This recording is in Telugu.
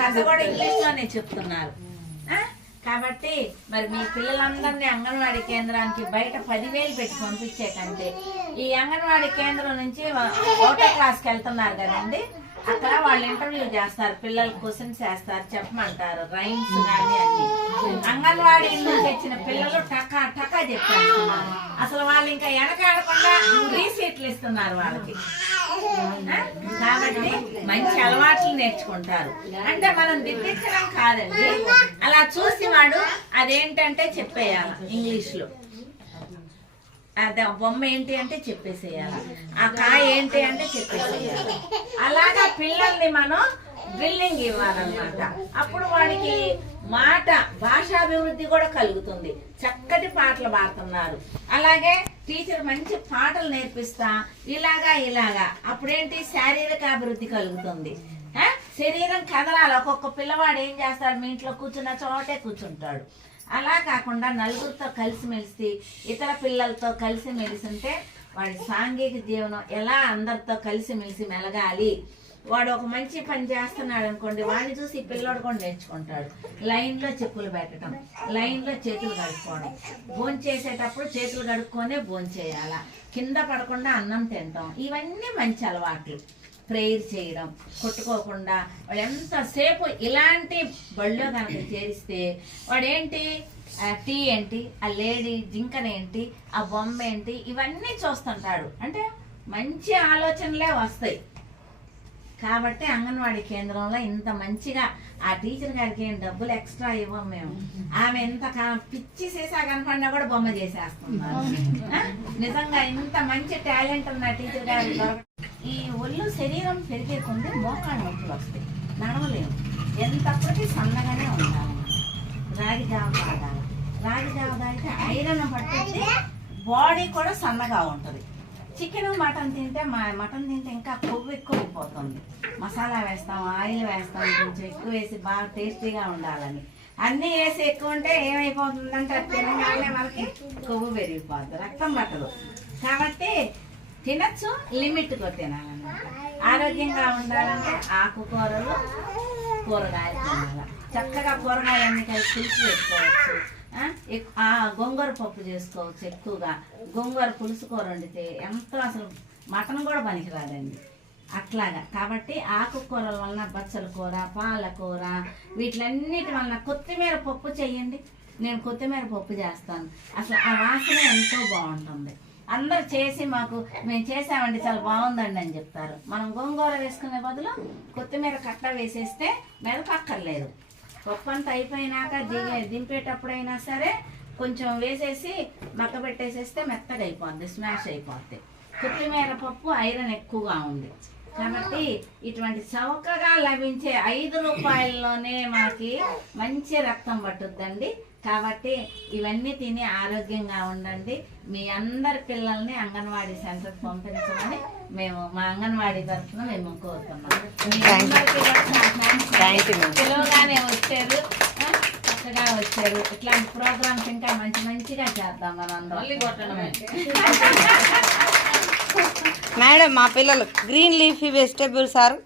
కథ కూడా ఇంగ్లీష్ లోనే చెప్తున్నారు. కాబట్టి మరి మీ పిల్లలందరినీ అంగన్వాడీ కేంద్రానికి బయట 10,000 పెట్టి పంపించే కంటే ఈ అంగన్వాడీ కేంద్రం నుంచి 1వ క్లాస్కి వెళ్తున్నారు కదండి, అక్కడ వాళ్ళు ఇంటర్వ్యూ చేస్తారు, పిల్లలు క్వశ్చన్స్ వేస్తారు, చెప్పమంటారు, రైమ్స్ కానీ అన్ని. అంగన్వాడీ నుంచి వచ్చిన పిల్లలు టకా టకా చెప్పేస్తున్నారు. అసలు వాళ్ళు ఇంకా వెనకాడకుండా రీసీట్లు ఇస్తున్నారు వాళ్ళకి. కాబట్టి మంచి అలవాట్లు నేర్చుకుంటారు. అంటే మనం దిద్దించడం కాదండి, అలా చూసి వాడు అదేంటంటే చెప్పేయాలి ఇంగ్లీష్ లో. అదే బొమ్మ ఏంటి అంటే చెప్పేసేయాలి, ఆ కాయ ఏంటి అంటే చెప్పేసేయాలి. అలాగా పిల్లల్ని మనం డ్రిల్లింగ్ ఇవ్వాలన్నమాట. అప్పుడు వాడికి మాట భాషాభివృద్ధి కూడా కలుగుతుంది. చక్కటి పాటలు పాడుతున్నారు, అలాగే టీచర్ మంచి పాటలు నేర్పిస్తా ఇలాగా అప్పుడేంటి శారీరక అభివృద్ధి కలుగుతుంది. శరీరం కదలాలి. ఒక్కొక్క పిల్లవాడు ఏం చేస్తాడు, మీ ఇంట్లో కూర్చున్న చోటే కూర్చుంటాడు. అలా కాకుండా నలుగురితో కలిసిమెలిసి ఇతర పిల్లలతో కలిసిమెలిసి ఉంటే వాడి సాంఘిక జీవనం ఎలా అందరితో కలిసిమెలిసి మెలగాలి. వాడు ఒక మంచి పని చేస్తున్నాడు అనుకోండి, వాడిని చూసి ఈ పిల్లోడు కూడా నేర్చుకుంటాడు. లైన్లో చెప్పులు పెట్టడం, లైన్లో చేతులు కడుక్కోవడం, భోంచేసేటప్పుడు చేతులు కడుక్కొనే భోంచేయాల, కింద పడకుండా అన్నం తినటం, ఇవన్నీ మంచి అలవాట్లు. ప్రేయర్ చేయడం, కొట్టుకోకుండా వాడు ఎంతసేపు ఇలాంటి బళ్ళో కనుక చేరిస్తే వాడేంటి టీ ఏంటి, ఆ లేడీ జింకనేంటి, ఆ బొమ్మ ఏంటి, ఇవన్నీ చూస్తుంటాడు. అంటే మంచి ఆలోచనలే వస్తాయి. కాబట్టి అంగన్వాడీ కేంద్రంలో ఇంత మంచిగా ఆ టీచర్ గారికి ఏం డబ్బులు ఎక్స్ట్రా ఇవ్వం మేము. ఆమె ఎంత పిచ్చి సీసా కనపడినా కూడా బొమ్మ చేసేస్తున్నారు. నిజంగా ఇంత మంచి టాలెంట్ ఉన్న టీచర్ గారి ఈ ఒళ్ళు శరీరం పెరిగే కొంది మోకాళ్ళ నొప్పులు వస్తాయి, నడవలేము. ఎంతప్పటికీ సన్నగానే ఉండాలి. రాగి జావ తాగాలి. రాగి జావ తాగితే ఐరన్ పట్టేసి బాడీ కూడా సన్నగా ఉంటుంది. చికెన్ మటన్ తింటే మటన్ తింటే ఇంకా కొవ్వు ఎక్కువైపోతుంది. మసాలా వేస్తాం, ఆయిల్ వేస్తాం, కొంచెం ఎక్కువ వేసి బాగా టేస్టీగా ఉండాలని. అన్నీ వేసి ఎక్కువ ఉంటే ఏమైపోతుందంటే తినగానే మనకి కొవ్వు పెరిగిపోద్ది, రక్తం పట్టదు. కాబట్టి తినచ్చు, లిమిట్గా తినాలన్నమాట. ఆరోగ్యంగా ఉండాలంటే ఆకుకూరలు, కూరగాయలు తినాలి. చక్కగా కూరగాయలన్నీ కలిసి పులుసు పెట్టుకోవచ్చు. గోంగూర పప్పు చేసుకోవచ్చు. ఎక్కువగా గోంగూర పులుసు కూర వండితే ఎంతో, అసలు మటన్ కూడా పనికిరాదండి అట్లాగా. కాబట్టి ఆకుకూరల వలన బచ్చల కూర, పాలకూర, వీటిలన్నిటి వలన కొత్తిమీర పప్పు చేయండి. నేను కొత్తిమీర పప్పు చేస్తాను, అసలు ఆ వాసన ఎంతో బాగుంటుంది. అందరు చేసి మాకు మేము చేసామండి చాలా బాగుందండి అని చెప్తారు. మనం గోంగూర వేసుకునే బదులు కొత్తిమీర కట్ట వేసేస్తే మెదపక్కర్లేదు. పప్పు అంతా అయిపోయినాక దింపేటప్పుడైనా సరే కొంచెం వేసేసి మక్క పెట్టేసేస్తే మెత్తగా అయిపోద్ది, స్మాష్ అయిపోద్ది. కొత్తిమీర పప్పు ఐరన్ ఎక్కువగా ఉంది. కాబట్టి ఇటువంటి చౌకగా లభించే 5 రూపాయల్లోనే మనకి మంచి రక్తం పట్టుద్దండి. కాబట్టి ఇవన్నీ తిని ఆరోగ్యంగా ఉండండి. మీ అందరి పిల్లల్ని అంగన్వాడీ సెంటర్కి పంపించమని మేము మా అంగన్వాడీ తరఫున మేము కోరుతున్నాం. పిలవగానే వచ్చారు, చక్కగా వచ్చారు. ఇట్లాంటి ప్రోగ్రామ్స్ ఇంకా మంచిగా చేద్దాం మనందరం. మేడం మా పిల్లలు గ్రీన్ లీఫీ వెజిటేబుల్స్ ఆర్